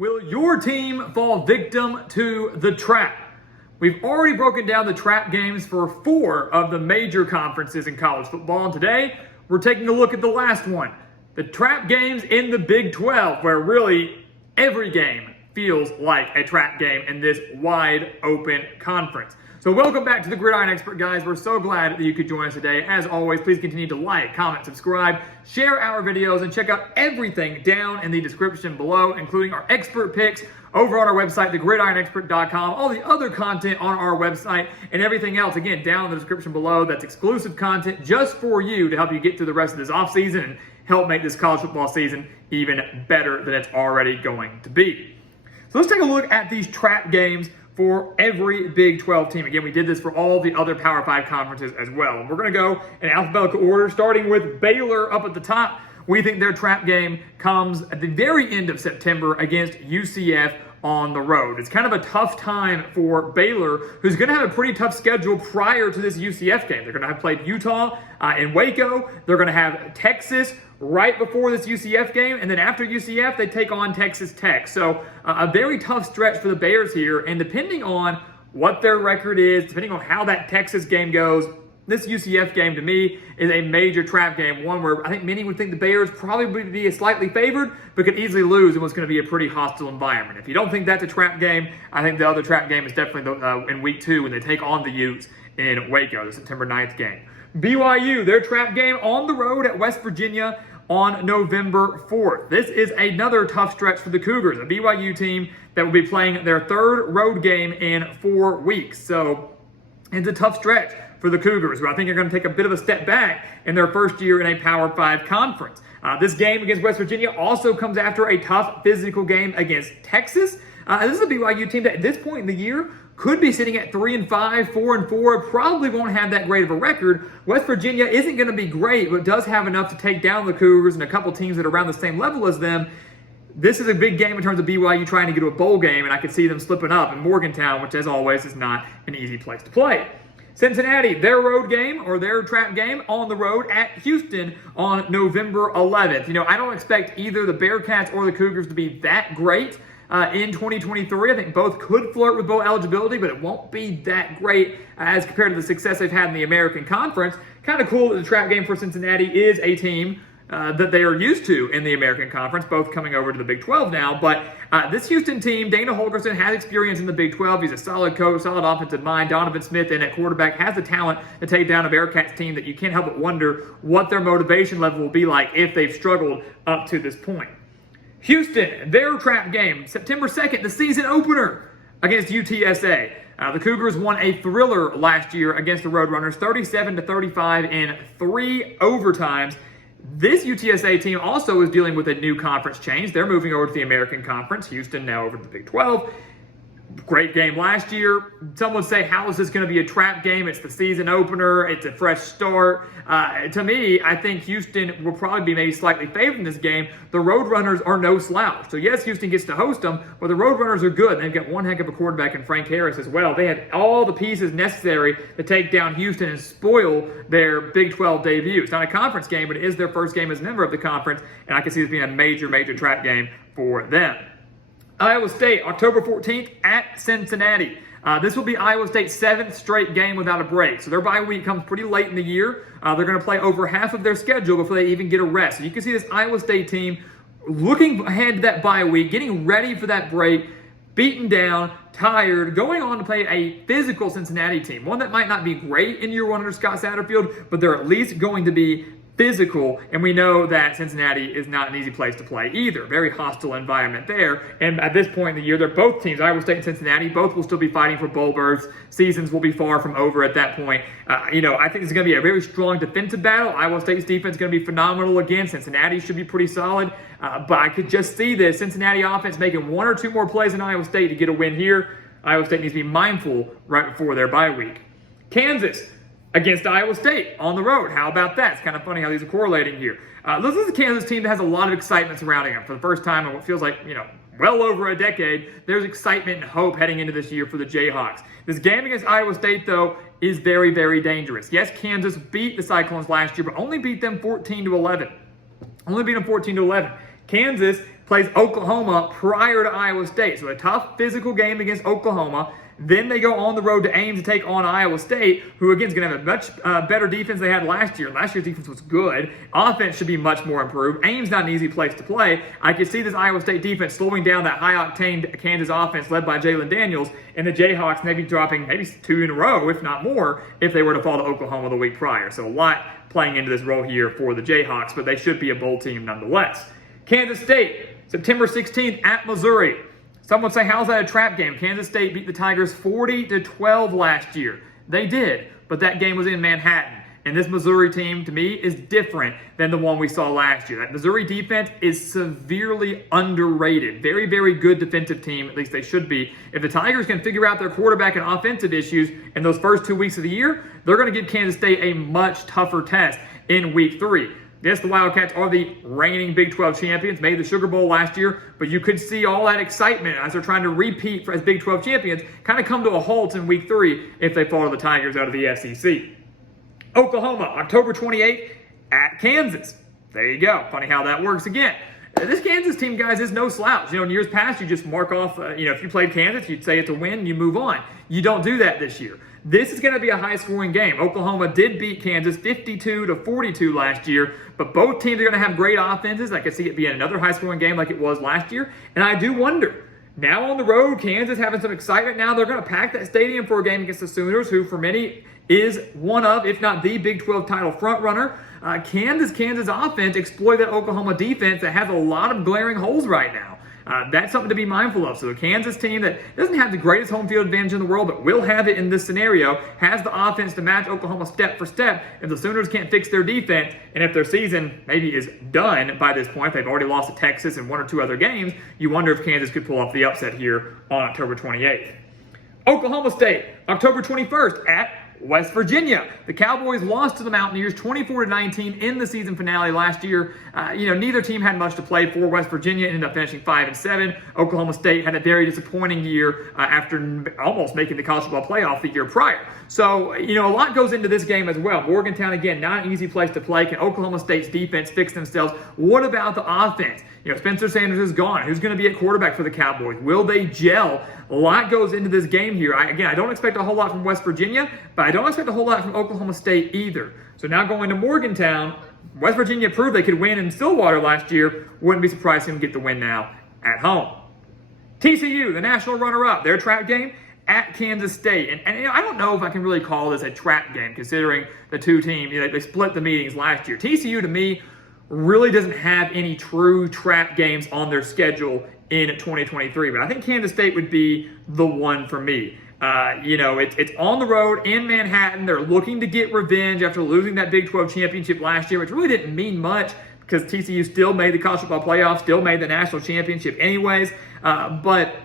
Will your team fall victim to the trap? We've already broken down the trap games for 4 of the major conferences in college football, and today we're taking a look at the last one, the trap games in the Big 12, where really every game feels like a trap game in this wide open conference. So welcome back to the Gridiron Expert, guys. We're so glad that you could join us today. As always, please continue to like, comment, subscribe, share our videos, and check out everything down in the description below, including our expert picks over on our website, thegridironexpert.com, all the other content on our website, and everything else, again, down in the description below. That's exclusive content just for you to help you get through the rest of this offseason and help make this college football season even better than it's already going to be. So let's take a look at these trap games for every Big 12 team. Again, we did this for all the other Power 5 conferences as well. And we're going to go in alphabetical order, starting with Baylor up at the top. We think their trap game comes at the very end of September against UCF on the road. It's kind of a tough time for Baylor, who's going to have a pretty tough schedule prior to this UCF game. They're going to have played Utah in Waco. They're going to have Texas right before this UCF game, and then after UCF, they take on Texas Tech. So a very tough stretch for the Bears here, and depending on what their record is, depending on how that Texas game goes, this UCF game, to me, is a major trap game, one where I think many would think the Bears probably would be slightly favored, but could easily lose in what's going to be a pretty hostile environment. If you don't think that's a trap game, I think the other trap game is definitely in week 2 when they take on the Utes in Waco, the September 9th game. BYU, their trap game on the road at West Virginia on November 4th. This is another tough stretch for the Cougars, a BYU team that will be playing their 3rd road game in 4 weeks. So it's a tough stretch for the Cougars, who I think are going to take a bit of a step back in their first year in a Power 5 conference. This game against West Virginia also comes after a tough physical game against Texas. This is a BYU team that at this point in the year could be sitting at 3-5, 4-4, probably won't have that great of a record. West Virginia isn't going to be great, but does have enough to take down the Cougars and a couple teams that are around the same level as them. This is a big game in terms of BYU trying to get to a bowl game, and I could see them slipping up in Morgantown, which, as always, is not an easy place to play. Cincinnati, their road game or their trap game on the road at Houston on November 11th. You know, I don't expect either the Bearcats or the Cougars to be that great in 2023. I think both could flirt with bowl eligibility, but it won't be that great as compared to the success they've had in the American Conference. Kind of cool that the trap game for Cincinnati is a team that they are used to in the American Conference, both coming over to the Big 12 now. But this Houston team, Dana Holgorsen has experience in the Big 12. He's a solid coach, solid offensive mind. Donovan Smith in at quarterback has the talent to take down a Bearcats team that you can't help but wonder what their motivation level will be like if they've struggled up to this point. Houston, their trap game, September 2nd, the season opener against UTSA. The Cougars won a thriller last year against the Roadrunners, 37-35 in 3 overtimes. This UTSA team also is dealing with a new conference change. They're moving over to the American Conference. Houston now over to the Big 12. Great game last year. Some would say, how is this going to be a trap game? It's the season opener. It's a fresh start. To me, I think Houston will probably be maybe slightly favored in this game. The Roadrunners are no slouch. So yes, Houston gets to host them, but the Roadrunners are good. They've got one heck of a quarterback in Frank Harris as well. They had all the pieces necessary to take down Houston and spoil their Big 12 debut. It's not a conference game, but it is their first game as a member of the conference, and I can see this being a major, major trap game for them. Iowa State, October 14th at Cincinnati. This will be Iowa State's 7th straight game without a break. So their bye week comes pretty late in the year. They're going to play over half of their schedule before they even get a rest. So you can see this Iowa State team looking ahead to that bye week, getting ready for that break, beaten down, tired, going on to play a physical Cincinnati team. One that might not be great in year 1 under Scott Satterfield, but they're at least going to be physical, and we know that Cincinnati is not an easy place to play either. Very hostile environment there, and at this point in the year, they're both teams, Iowa State and Cincinnati, both will still be fighting for bowl berths. Seasons will be far from over at that point. I think it's going to be a very strong defensive battle. Iowa State's defense is going to be phenomenal again. Cincinnati should be pretty solid, but I could just see this Cincinnati offense making 1 or 2 more plays in Iowa State to get a win here. Iowa State needs to be mindful right before their bye week. Kansas against Iowa State on the road. How about that? It's kind of funny how these are correlating here. This is a Kansas team that has a lot of excitement surrounding them. For the first time in what feels like, well over a decade, there's excitement and hope heading into this year for the Jayhawks. This game against Iowa State, though, is very, very dangerous. Yes, Kansas beat the Cyclones last year, but only beat them 14-11. Only beat them 14-11. Kansas plays Oklahoma prior to Iowa State. So a tough physical game against Oklahoma. Then they go on the road to Ames to take on Iowa State, who again is going to have a much better defense they had last year. Last year's defense was good. Offense should be much more improved. Ames not an easy place to play. I could see this Iowa State defense slowing down that high-octane Kansas offense led by Jalen Daniels, and the Jayhawks maybe dropping maybe 2 in a row, if not more, if they were to fall to Oklahoma the week prior. So a lot playing into this role here for the Jayhawks, but they should be a bowl team nonetheless. Kansas State, September 16th at Missouri. Some would say, how's that a trap game? Kansas State beat the Tigers 40-12 last year. They did, but that game was in Manhattan. And this Missouri team, to me, is different than the one we saw last year. That Missouri defense is severely underrated. Very, very good defensive team, at least they should be. If the Tigers can figure out their quarterback and offensive issues in those first 2 weeks of the year, they're going to give Kansas State a much tougher test in week 3. Yes, the Wildcats are the reigning Big 12 champions, made the Sugar Bowl last year, but you could see all that excitement as they're trying to repeat as Big 12 champions kind of come to a halt in week 3 if they fall to the Tigers out of the SEC. Oklahoma, October 28th at Kansas. There you go. Funny how that works again. This Kansas team, guys, is no slouch. In years past, you just mark off, if you played Kansas, you'd say it's a win, you move on. You don't do that this year. This is going to be a high-scoring game. Oklahoma did beat Kansas 52-42 last year, but both teams are going to have great offenses. I could see it being another high-scoring game like it was last year, and I do wonder. Now on the road, Kansas having some excitement now. They're going to pack that stadium for a game against the Sooners, who for many is one of, if not the Big 12 title frontrunner. Kansas offense exploited that Oklahoma defense that has a lot of glaring holes right now. That's something to be mindful of. So the Kansas team that doesn't have the greatest home field advantage in the world, but will have it in this scenario, has the offense to match Oklahoma step for step. If the Sooners can't fix their defense, and if their season maybe is done by this point, they've already lost to Texas in 1 or 2 other games, you wonder if Kansas could pull off the upset here on October 28th. Oklahoma State, October 21st at West Virginia. The Cowboys lost to the Mountaineers 24-19 in the season finale last year. Neither team had much to play for. West Virginia ended up finishing 5-7. Oklahoma State had a very disappointing year after almost making the college football playoff the year prior. So, a lot goes into this game as well. Morgantown, again, not an easy place to play. Can Oklahoma State's defense fix themselves? What about the offense? Spencer Sanders is gone. Who's going to be at quarterback for the Cowboys? Will they gel? A lot goes into this game here. I don't expect a whole lot from West Virginia, but I don't expect a whole lot from Oklahoma State either. So now going to Morgantown, West Virginia proved they could win in Stillwater last year. Wouldn't be surprised to get the win now at home. TCU, the national runner-up, their trap game at Kansas State. And I don't know if I can really call this a trap game, considering the two teams, they split the meetings last year. TCU, to me, really doesn't have any true trap games on their schedule in 2023. But I think Kansas State would be the one for me. It's on the road in Manhattan. They're looking to get revenge after losing that Big 12 championship last year, which really didn't mean much because TCU still made the college football playoff, still made the national championship anyways. But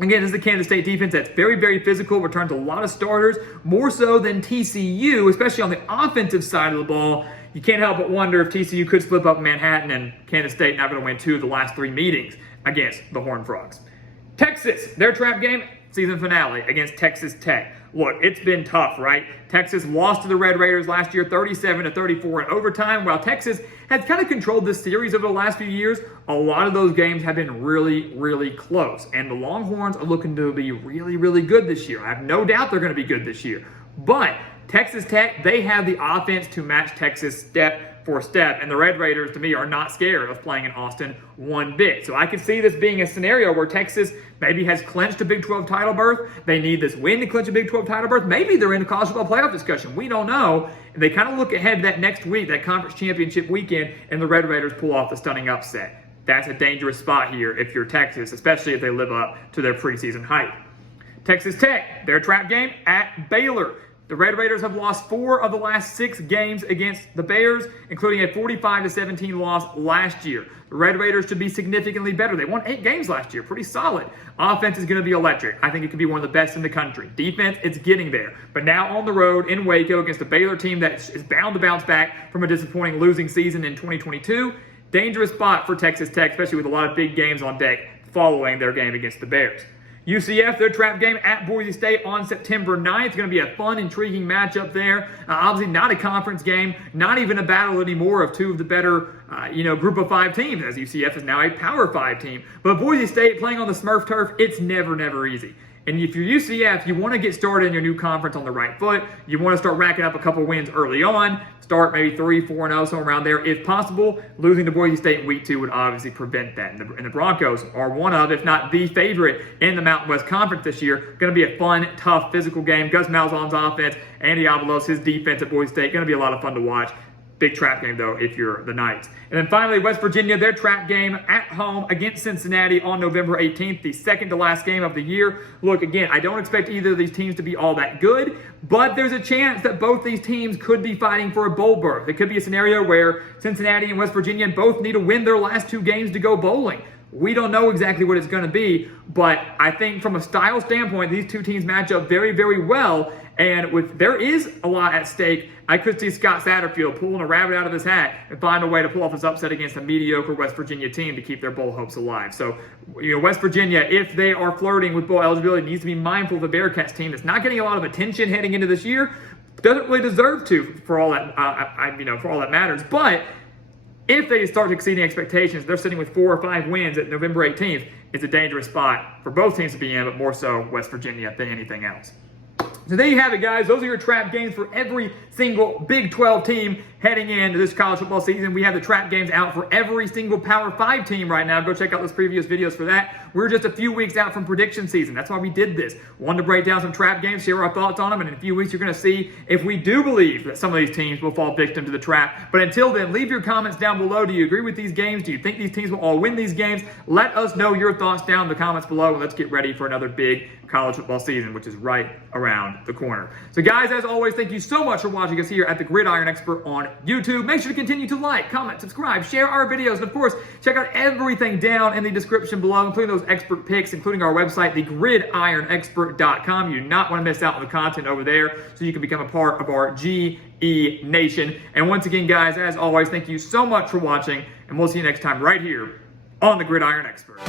again, this is the Kansas State defense that's very, very physical, returns a lot of starters, more so than TCU, especially on the offensive side of the ball. You can't help but wonder if TCU could slip up Manhattan and Kansas State not going to win 2 of the last 3 meetings against the Horned Frogs. Texas, their trap game, season finale against Texas Tech. Look, it's been tough, right? Texas lost to the Red Raiders last year, 37-34 in overtime. While Texas has kind of controlled this series over the last few years, a lot of those games have been really, really close. And the Longhorns are looking to be really, really good this year. I have no doubt they're going to be good this year. But Texas Tech, they have the offense to match Texas step for step, and the Red Raiders, to me, are not scared of playing in Austin one bit. So I could see this being a scenario where Texas maybe has clinched a Big 12 title berth. They need this win to clinch a Big 12 title berth. Maybe they're in the college football playoff discussion. We don't know. And they kind of look ahead that next week, that conference championship weekend, and the Red Raiders pull off the stunning upset. That's a dangerous spot here if you're Texas, especially if they live up to their preseason hype. Texas Tech, their trap game at Baylor. The Red Raiders have lost 4 of the last 6 games against the Bears, including a 45-17 loss last year. The Red Raiders should be significantly better. They won 8 games last year. Pretty solid. Offense is going to be electric. I think it could be one of the best in the country. Defense, it's getting there. But now on the road in Waco against a Baylor team that is bound to bounce back from a disappointing losing season in 2022. Dangerous spot for Texas Tech, especially with a lot of big games on deck following their game against the Bears. UCF, their trap game at Boise State on September 9th. It's going to be a fun, intriguing matchup there. Obviously not a conference game, not even a battle anymore of two of the better, group of 5 teams, as UCF is now a Power 5 team. But Boise State playing on the Smurf turf, it's never easy. And if you're UCF, you want to get started in your new conference on the right foot. You want to start racking up a couple wins early on. Start maybe 3-4-0, somewhere around there if possible. Losing to Boise State in week 2 would obviously prevent that. And the Broncos are one of, if not the favorite in the Mountain West Conference this year. Going to be a fun, tough, physical game. Gus Malzahn's offense, Andy Avalos, his defense at Boise State. Going to be a lot of fun to watch. Big trap game, though, if you're the Knights. And then finally, West Virginia, their trap game at home against Cincinnati on November 18th, the second to last game of the year. Look, again, I don't expect either of these teams to be all that good, but there's a chance that both these teams could be fighting for a bowl berth. It could be a scenario where Cincinnati and West Virginia both need to win their last 2 games to go bowling. We don't know exactly what it's going to be, but I think from a style standpoint, these two teams match up very well. And there is a lot at stake, I could see Scott Satterfield pulling a rabbit out of his hat and find a way to pull off his upset against a mediocre West Virginia team to keep their bowl hopes alive. So, West Virginia, if they are flirting with bowl eligibility, needs to be mindful of the Bearcats team that's not getting a lot of attention heading into this year. Doesn't really deserve to, for all that for all that matters. But if they start exceeding expectations, they're sitting with 4 or 5 wins at November 18th. It's a dangerous spot for both teams to be in, but more so West Virginia than anything else. So there you have it, guys. Those are your trap games for every single Big 12 team heading into this college football season. We have the trap games out for every single Power 5 team right now. Go check out those previous videos for that. We're just a few weeks out from prediction season. That's why we did this. Wanted to break down some trap games, share our thoughts on them, and in a few weeks you're going to see if we do believe that some of these teams will fall victim to the trap. But until then, leave your comments down below. Do you agree with these games? Do you think these teams will all win these games? Let us know your thoughts down in the comments below, and let's get ready for another big college football season, which is right around the corner. So guys, as always, thank you so much for watching us here at the Gridiron Expert on YouTube. Make sure to continue to like, comment, subscribe, share our videos, and of course, check out everything down in the description below, including those expert picks, including our website, thegridironexpert.com. You do not want to miss out on the content over there, so you can become a part of our GE Nation. And once again, guys, as always, thank you so much for watching, and we'll see you next time right here on the Gridiron Expert.